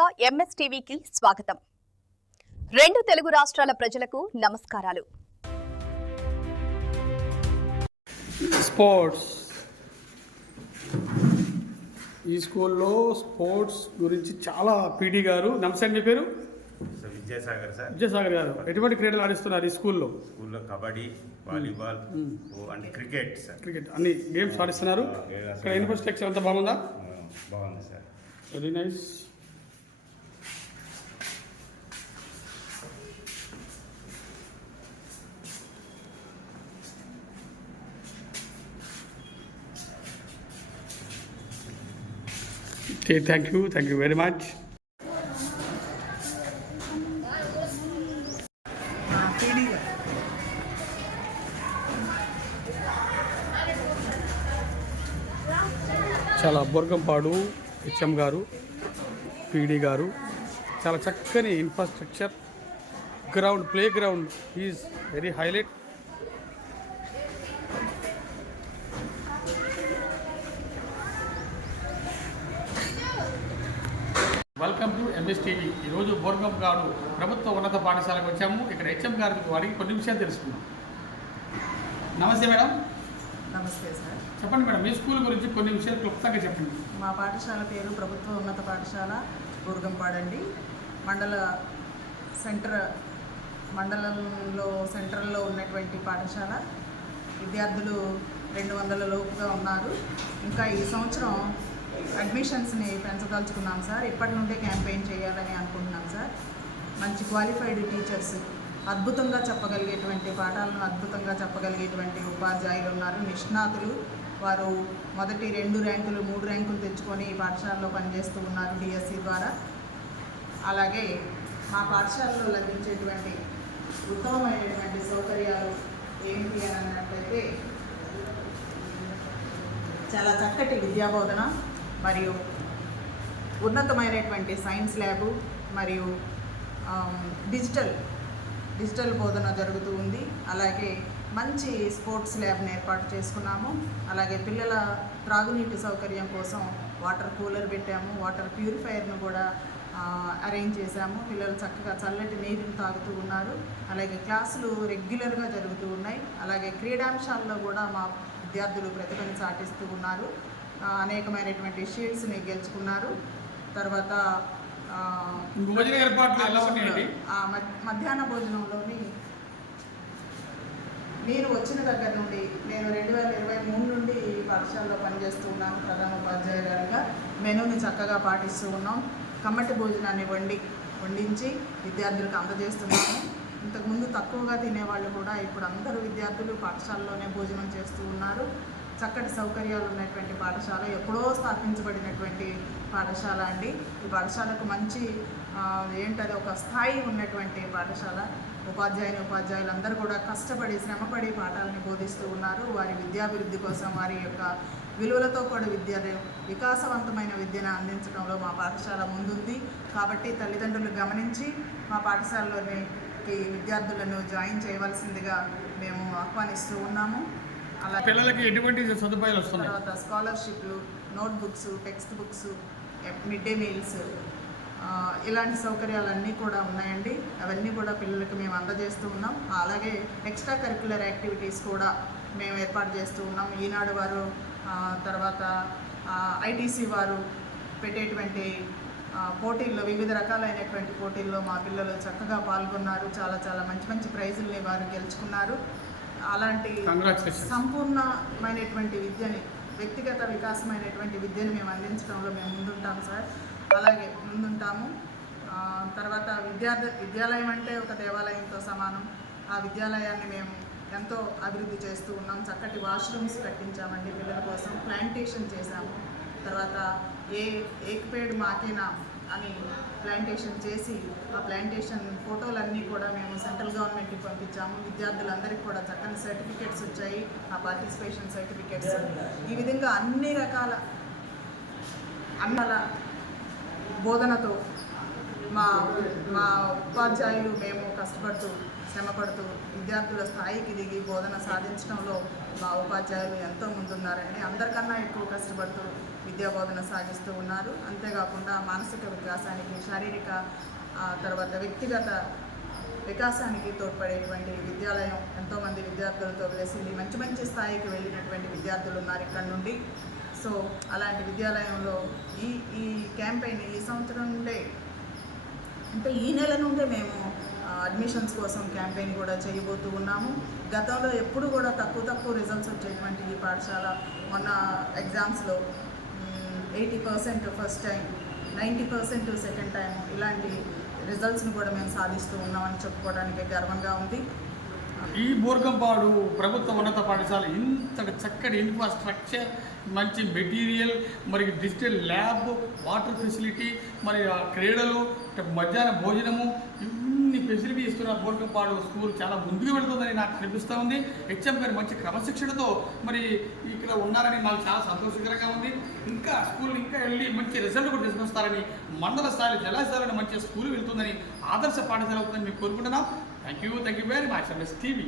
ముందుగా ఎంఎస్ టీవీకి స్వాగతం. రెండు తెలుగు రాష్ట్రాల ప్రజలకు నమస్కారాలు. స్పోర్ట్స్ ఈ స్కూల్లో స్పోర్ట్స్ గురించి చాలా పీటీ గారు. నమస్తే అండి, మీ పేరు? విజయసాగర్ సార్. విజయసాగర్ గారు, ఎటువంటి క్రీడలు ఆడిస్తున్నారు ఈ స్కూల్లో? స్కూల్లో kabaddi, volleyball and cricket sir. Cricket అన్ని గేమ్స్ ఆడిస్తున్నారు. ఇక్కడ ఇన్ఫ్రాస్ట్రక్చర్ అంతా బాగుందా? బాగుంది sir. Very nice. Okay, thank you very much. చాలా బొర్గంపాడు హెచ్ఎం గారు, పీడీ గారు, చాలా చక్కని infrastructure, ground, play ground is very highlight. Welcome to MS TV. ఈరోజు బోర్గంపాడు ప్రభుత్వ ఉన్నత పాఠశాలకు వచ్చాము. ఇక్కడ హెచ్ఎం గారికి అడిగి కొన్ని విషయాలు తెలుసుకున్నాం. నమస్తే మేడం. నమస్తే సార్. చెప్పండి మేడం, మీ స్కూల్ గురించి కొన్ని విషయాలు క్లుప్తంగా చెప్పండి. మా పాఠశాల పేరు ప్రభుత్వ ఉన్నత పాఠశాల బోర్గంపాడండి. మండలంలో సెంట్రల్లో ఉన్నటువంటి పాఠశాల. విద్యార్థులు 200 లోపుగా ఉన్నారు. ఇంకా ఈ సంవత్సరం అడ్మిషన్స్ని పెంచదలుచుకున్నాం సార్. ఇప్పటి నుండే క్యాంపెయిన్ చేయాలని అనుకుంటున్నాం సార్. మంచి క్వాలిఫైడ్ టీచర్స్, అద్భుతంగా చెప్పగలిగేటువంటి పాఠాలను అద్భుతంగా చెప్పగలిగేటువంటి ఉపాధ్యాయులు ఉన్నారు, నిష్ణాతులు. వారు మొదటి 2 ర్యాంకులు 3 ర్యాంకులు తెచ్చుకొని ఈ పాఠశాలలో పనిచేస్తూ ఉన్నారు డిఎస్సి ద్వారా. అలాగే మా పాఠశాలలో లభించేటువంటి ఉత్తమమైనటువంటి సౌకర్యాలు ఏంటి అని అన్నట్లయితే చాలా చక్కటి విద్యాబోధన మరియు ఉన్నతమైనటువంటి సైన్స్ ల్యాబు మరియు డిజిటల్ బోధన జరుగుతూ ఉంది. అలాగే మంచి స్పోర్ట్స్ ల్యాబ్ని ఏర్పాటు చేసుకున్నాము. అలాగే పిల్లల త్రాగునీటి సౌకర్యం కోసం వాటర్ కూలర్ పెట్టాము, వాటర్ ప్యూరిఫైయర్ను కూడా అరేంజ్ చేశాము. పిల్లలు చక్కగా చల్లటి నీరుని తాగుతూ ఉన్నారు. అలాగే క్లాసులు రెగ్యులర్గా జరుగుతూ ఉన్నాయి. అలాగే క్రీడాంశాల్లో కూడా మా విద్యార్థులు ప్రతిభను చాటిస్తూ ఉన్నారు. అనేకమైనటువంటి షీల్డ్స్ని గెలుచుకున్నారు. తర్వాత మధ్యాహ్న భోజనంలోని నేను వచ్చిన దగ్గర నుండి, నేను 2023 నుండి ఈ పాఠశాలలో పనిచేస్తూ ఉన్నాను ప్రధాన ఉపాధ్యాయురాలుగా. మెనూని చక్కగా పాటిస్తూ ఉన్నాం. కమ్మటి భోజనాన్ని వండించి విద్యార్థులకు అందజేస్తున్నాము. ఇంతకుముందు తక్కువగా తినేవాళ్ళు కూడా ఇప్పుడు అందరూ విద్యార్థులు పాఠశాలలోనే భోజనం చేస్తూ ఉన్నారు. చక్కటి సౌకర్యాలు ఉన్నటువంటి పాఠశాల, ఎప్పుడో స్థాపించబడినటువంటి పాఠశాల అండి. ఈ పాఠశాలకు మంచి ఏంటది ఒక స్థాయి ఉన్నటువంటి పాఠశాల. ఉపాధ్యాయులందరూ కూడా కష్టపడి శ్రమపడి పాఠాలను బోధిస్తూ ఉన్నారు. వారి విద్యాభివృద్ధి కోసం, వారి యొక్క విలువలతో కూడా వికాసవంతమైన విద్యను అందించడంలో మా పాఠశాల ముందుంది. కాబట్టి తల్లిదండ్రులు గమనించి మా పాఠశాలలోని విద్యార్థులను జాయిన్ చేయవలసిందిగా మేము ఆహ్వానిస్తూ ఉన్నాము. అలా పిల్లలకి ఎటువంటి సదుపాయాలు వస్తున్నాయి? తర్వాత స్కాలర్షిప్లు, notebooks, text books, mid day meals, ఇలాంటి సౌకర్యాలన్నీ కూడా ఉన్నాయండి. అవన్నీ కూడా పిల్లలకి మేము అందజేస్తూ ఉన్నాం. అలాగే ఎక్స్ట్రా కరిక్యులర్ యాక్టివిటీస్ కూడా మేము ఏర్పాటు చేస్తూ ఉన్నాం. ఈనాడు వారు, తర్వాత ఐటీసీ వారు పెట్టేటువంటి పోటీల్లో, వివిధ రకాలైనటువంటి పోటీల్లో మా పిల్లలు చక్కగా పాల్గొన్నారు. చాలా మంచి ప్రైజుల్ని వారు గెలుచుకున్నారు. అలాంటి సంపూర్ణమైనటువంటి విద్యని, వ్యక్తిగత వికాసమైనటువంటి విద్యను మేము అందించడంలో మేము ముందుంటాము సార్. అలాగే ముందుంటాము. తర్వాత విద్యాలయం అంటే ఒక దేవాలయంతో సమానం. ఆ విద్యాలయాన్ని మేము ఎంతో అభివృద్ధి చేస్తూ ఉన్నాం. చక్కటి వాష్రూమ్స్ కట్టించామండి పిల్లల కోసం, ప్లాంటేషన్ చేశాము. తర్వాత ఏక్ పేడ్ మాకేనా అని ప్లాంటేషన్ చేసి ఆ ప్లాంటేషన్ ఫోటోలన్నీ కూడా మేము సెంట్రల్ గవర్నమెంట్కి పంపించాము. విద్యార్థులందరికీ కూడా చక్కని సర్టిఫికెట్స్ వచ్చాయి, ఆ పార్టిసిపేషన్ సర్టిఫికెట్స్. ఈ విధంగా అన్ని రకాల బోధనతో మా మా ఉపాధ్యాయులు మేము కష్టపడుతూ శ్రమపడుతూ విద్యార్థుల స్థాయికి దిగి బోధన సాధించడంలో మా ఉపాధ్యాయులు ఎంతో ముందున్నారండి. అందరికన్నా ఎక్కువ కష్టపడుతూ విద్యా బోధన సాగిస్తూ ఉన్నారు. అంతేకాకుండా మానసిక వికాసానికి, శారీరక తర్వాత వ్యక్తిగత వికాసానికి తోడ్పడేటువంటి విద్యాలయం ఎంతోమంది విద్యార్థులతో వెలిసింది. మంచి మంచి స్థాయికి వెళ్ళినటువంటి విద్యార్థులు ఉన్నారు ఇక్కడ నుండి. సో అలాంటి విద్యాలయంలో ఈ క్యాంపెయిన్ ఈ సంవత్సరం నుండే, అంటే ఈ నెల నుండే మేము అడ్మిషన్స్ కోసం క్యాంపెయిన్ కూడా చేయబోతూ ఉన్నాము. గతంలో ఎప్పుడు కూడా తక్కువ రిజల్ట్స్ వచ్చేటువంటి ఈ పాఠశాల మొన్న ఎగ్జామ్స్లో 80% ఫస్ట్ టైం, 90% సెకండ్ టైం ఇలాంటి రిజల్ట్స్ని కూడా మేము సాధిస్తూ ఉన్నామని చెప్పుకోవడానికి గర్వంగా ఉంది. ఈ బోర్గంపాడు ప్రభుత్వ ఉన్నత పాఠశాల ఇంత చక్కటి ఇన్ఫ్రాస్ట్రక్చర్, మంచి మెటీరియల్, మరి డిజిటల్ ల్యాబ్, వాటర్ ఫెసిలిటీ, మరి క్రీడలు, మధ్యాహ్న భోజనము, ఇన్ని ఫెసిలిటీ ఇస్తున్న బోర్గంపాడు స్కూల్ చాలా ముందుకు వెళుతుందని నాకు అనిపిస్తూ ఉంది. హెచ్ఎం గారు మంచి క్రమశిక్షణతో మరి ఇక్కడ ఉన్నారని నాకు చాలా సంతోషకరంగా ఉంది. ఇంకా స్కూల్ ఇంకా వెళ్ళి మంచి రిజల్ట్ కూడా తీసుకొస్తారని, మండల స్థాయిలో జిల్లా స్థాయిలో మంచి స్కూల్ వెళ్తుందని, ఆదర్శ పాఠశాల అవుతుందని మేము కోరుకుంటున్నాం. Thank you very much. MS TV.